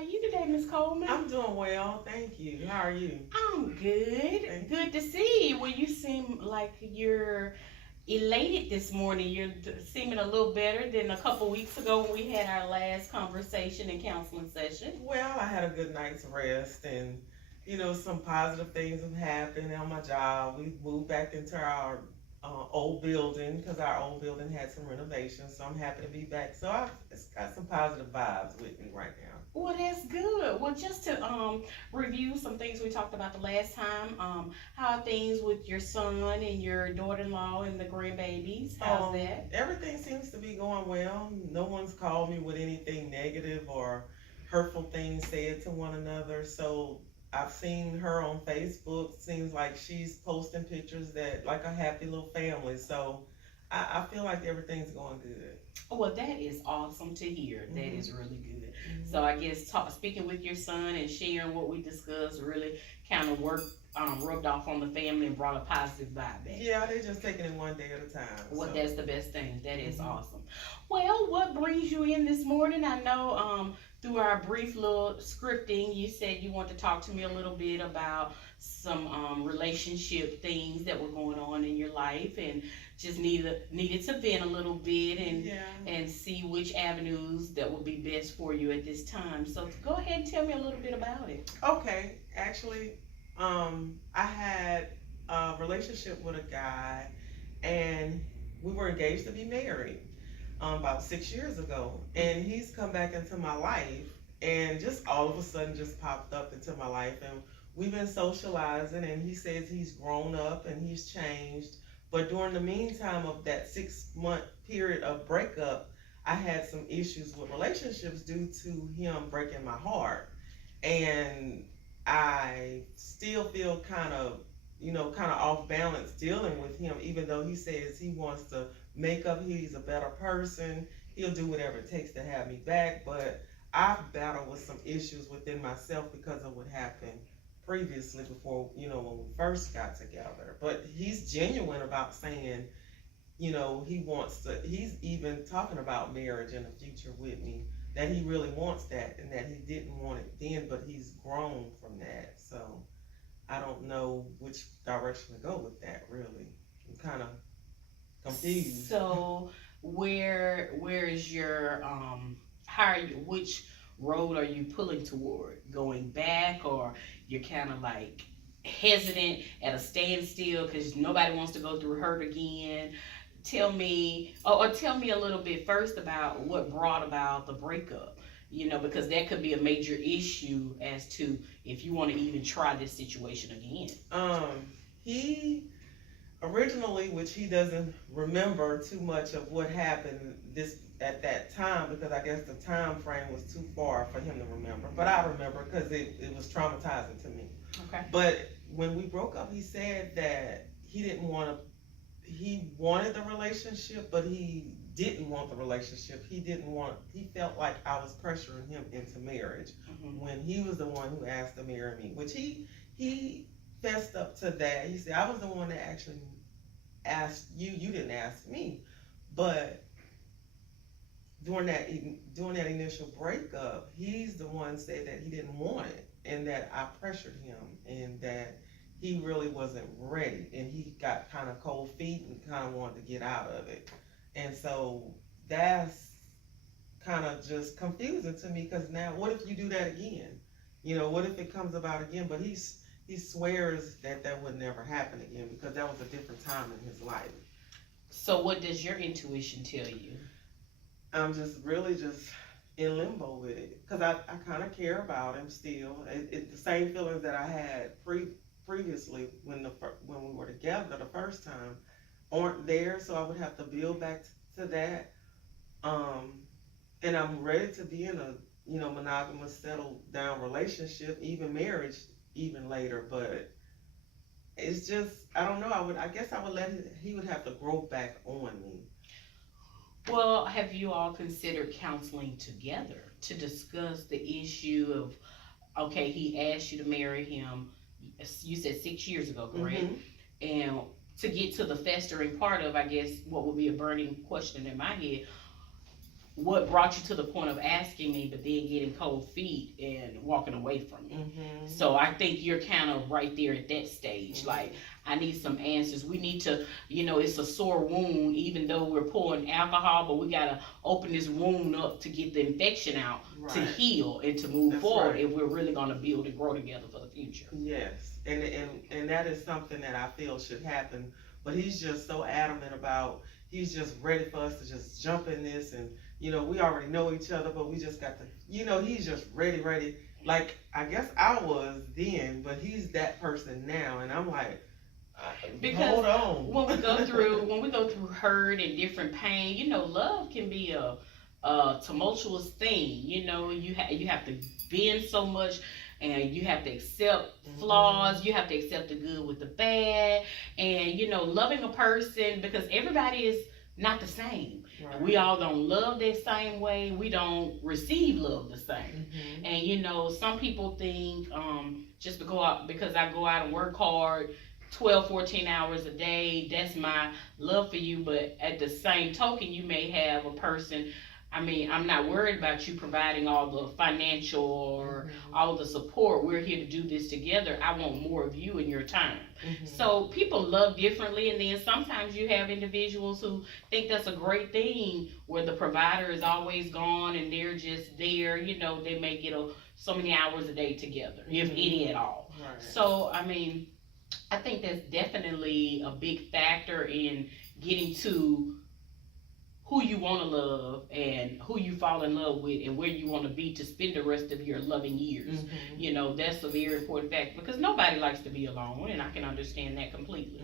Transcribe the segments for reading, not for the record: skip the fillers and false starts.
are you today, Miss Coleman? I'm doing well, thank you. How are you? I'm good. Thank you. Good to see you. Well, you seem like you're elated this morning. You're seeming a little better than a couple weeks ago when we had our last conversation and counseling session. Well, I had a good night's rest, and some positive things have happened on my job. We moved back into our old building because our old building had some renovations, so I'm happy to be back. So it's got some positive vibes with me right now. Well, that's good. Well, just to review some things we talked about the last time, how are things with your son and your daughter-in-law and the grandbabies? How's that? Everything seems to be going well. No one's called me with anything negative or hurtful things said to one another. So I've seen her on Facebook. Seems like she's posting pictures that like a happy little family. So I feel like everything's going good. Well, that is awesome to hear. That is really good. Mhm. So I guess speaking with your son and sharing what we discussed really kind of rubbed off on the family and brought a positive vibe back. Yeah, they're just taking it one day at a time. Well, So. that's the best thing. That is Mhm. awesome. Well, what brings you in this morning? I know through our brief little scripting, you said you want to talk to me a little bit about some relationship things that were going on in your life, and just needed to vent a little bit and Yeah. see which avenues that would be best for you at this time. So go ahead and tell me a little bit about it. Okay. Actually, I had a relationship with a guy, and we were engaged to be married about 6 years ago. And he's come back into my life, and just all of a sudden just popped up into my life. And we've been socializing, and he says he's grown up and he's changed. But during the meantime of that 6 month period of breakup, I had some issues with relationships due to him breaking my heart. And I still feel kind of off balance dealing with him, even though he says he wants to make up, he's a better person, he'll do whatever it takes to have me back. But I've battled with some issues within myself because of what happened previously before, when we first got together. But he's genuine about saying, he's even talking about marriage in the future with me, that he really wants that and that he didn't want it then, but he's grown from that. So I don't know which direction to go with that, really. I'm kind of confused. So where is your how are you, which road are you pulling toward? Going back, or you're kind of like hesitant at a standstill because nobody wants to go through hurt again? Tell me, or tell me a little bit first about what brought about the breakup. Because that could be a major issue as to if you want to even try this situation again. He originally, which he doesn't remember too much of what happened this at that time, because I guess the time frame was too far for him to remember. But I remember because it was traumatizing to me. Okay. But when we broke up, he said that he wanted the relationship, but he didn't want the relationship. He felt like I was pressuring him into marriage when he was the one who asked to marry me, which he fessed up to that. He said, I was the one that actually asked you, you didn't ask me. But during that initial breakup, he's the one said that he didn't want it and that I pressured him and that he really wasn't ready, and he got kind of cold feet and kind of wanted to get out of it. And so that's kind of just confusing to me, because now what if you do that again? What if it comes about again? But he swears that would never happen again because that was a different time in his life. So what does your intuition tell you? I'm just really just in limbo with it because I kind of care about him still. It's the same feelings that I had previously when we were together the first time aren't there, so I would have to build back to that. And I'm ready to be in a monogamous, settled down relationship, even marriage, even later. But it's just, I don't know. I guess I would he would have to grow back on me. Well, have you all considered counseling together to discuss the issue of, okay, he asked you to marry him, you said 6 years ago, correct? And to get to the festering part of, I guess, what would be a burning question in my head, what brought you to the point of asking me, but then getting cold feet and walking away from me. So I think you're kind of right there at that stage. Like, I need some answers. We need to, it's a sore wound, even though we're pouring alcohol, but we gotta open this wound up to get the infection out, to heal and to move forward if we're really gonna build and grow together for the future. Yes, and that is something that I feel should happen. But he's just so adamant about. He's just ready for us to just jump in this, and we already know each other, but we just got to. He's just ready. Like, I guess I was then, but he's that person now, and I'm like, because hold on. when we go through hurt and different pain, love can be a tumultuous thing. You have to bend so much, and you have to accept flaws. You have to accept the good with the bad, and loving a person, because everybody is not the same. Right. We all don't love that same way. We don't receive love the same. And some people think just because I go out and work hard 12, 14 hours a day, that's my love for you. But at the same token, you may have a person. I'm not worried about you providing all the financial or all the support. We're here to do this together. I want more of you and your time. So people love differently, and then sometimes you have individuals who think that's a great thing, where the provider is always gone and they're just there. They may get so many hours a day together, if any at all. Right. So, I think that's definitely a big factor in getting to who you want to love and who you fall in love with and where you want to be to spend the rest of your loving years. That's a very important fact, because nobody likes to be alone, and I can understand that completely.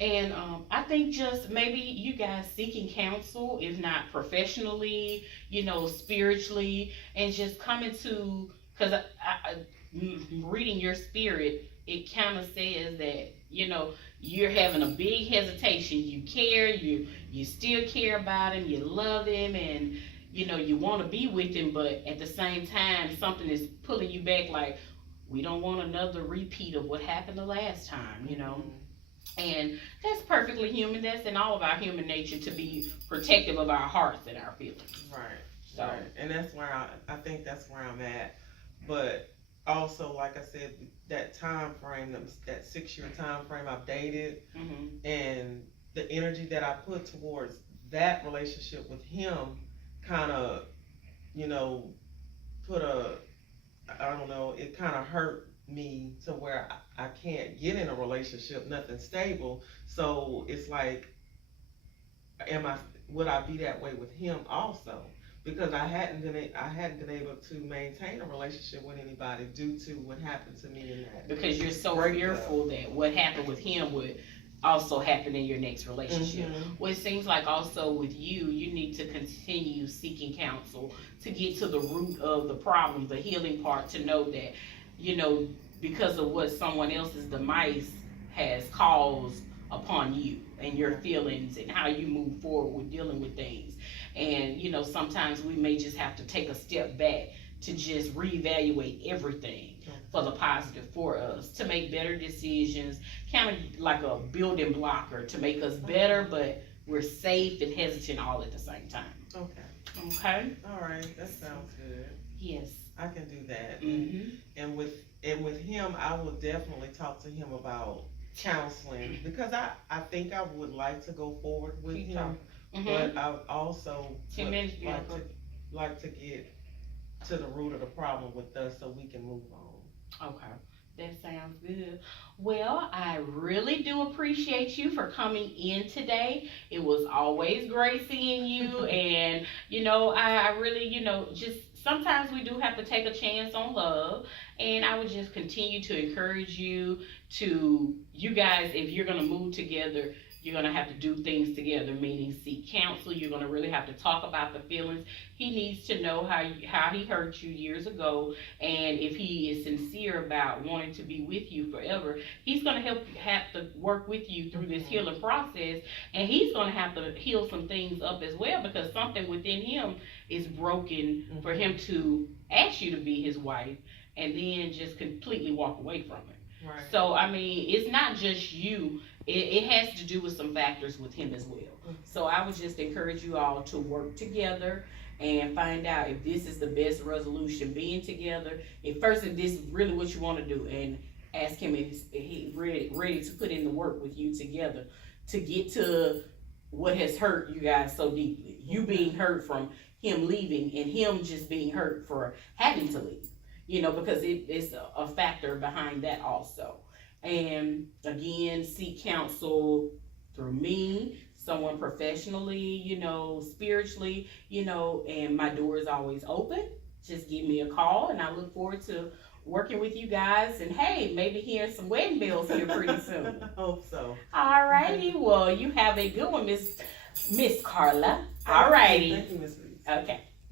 And I think just maybe you guys seeking counsel, if not professionally, spiritually, and just coming to, because I reading your spirit, it kind of says that, you're having a big hesitation. You care, you still care about him, you love him, and you want to be with him, but at the same time, something is pulling you back, like, we don't want another repeat of what happened the last time, And that's perfectly human. That's in all of our human nature, to be protective of our hearts and our feelings. Right. So. Right. And that's where I think that's where I'm at. But also, like I said, that time frame, that 6-year time frame I've dated, and the energy that I put towards that relationship with him kind of, it kind of hurt me to where I can't get in a relationship, nothing stable. So it's like, would I be that way with him also? Because I hadn't been able to maintain a relationship with anybody due to what happened to me in that. Because you're so fearful that what happened with him would also happen in your next relationship. Well, it seems like also with you need to continue seeking counsel to get to the root of the problem, the healing part, to know that, because of what someone else's demise has caused upon you and your feelings and how you move forward with dealing with things. And, sometimes we may just have to take a step back to just reevaluate everything for the positive for us, to make better decisions, kind of like a building blocker to make us better, but we're safe and hesitant all at the same time. Okay? All right, that sounds good. Yes. I can do that. And with him, I will definitely talk to him about counseling, because I think I would like to go forward with him. But I also would like to get to the root of the problem with us so we can move on. Okay, that sounds good. Well, I really do appreciate you for coming in today. It was always great seeing you, and I really, just sometimes we do have to take a chance on love, and I would just continue to encourage you guys, if you're gonna move together, you're going to have to do things together, meaning seek counsel. You're going to really have to talk about the feelings. He needs to know how he hurt you years ago, and if he is sincere about wanting to be with you forever, he's going to have to work with you through this healing process, and he's going to have to heal some things up as well, because something within him is broken for him to ask you to be his wife and then just completely walk away from it. Right. So, it's not just you. it has to do with some factors with him as well. So I would just encourage you all to work together and find out if this is the best resolution, being together. If first, if this is really what you want to do, and ask him if he's ready to put in the work with you together to get to what has hurt you guys so deeply. You being hurt from him leaving and him just being hurt for having to leave. You know, because it's a factor behind that also. And again, seek counsel through me, someone professionally, you know, spiritually, you know, and my door is always open. Just give me a call, and I look forward to working with you guys. And hey, maybe hearing some wedding bells here pretty soon. I hope so. All righty. Well, you have a good one, Miss Carla. All righty. Thank you, Miss Reese. Okay.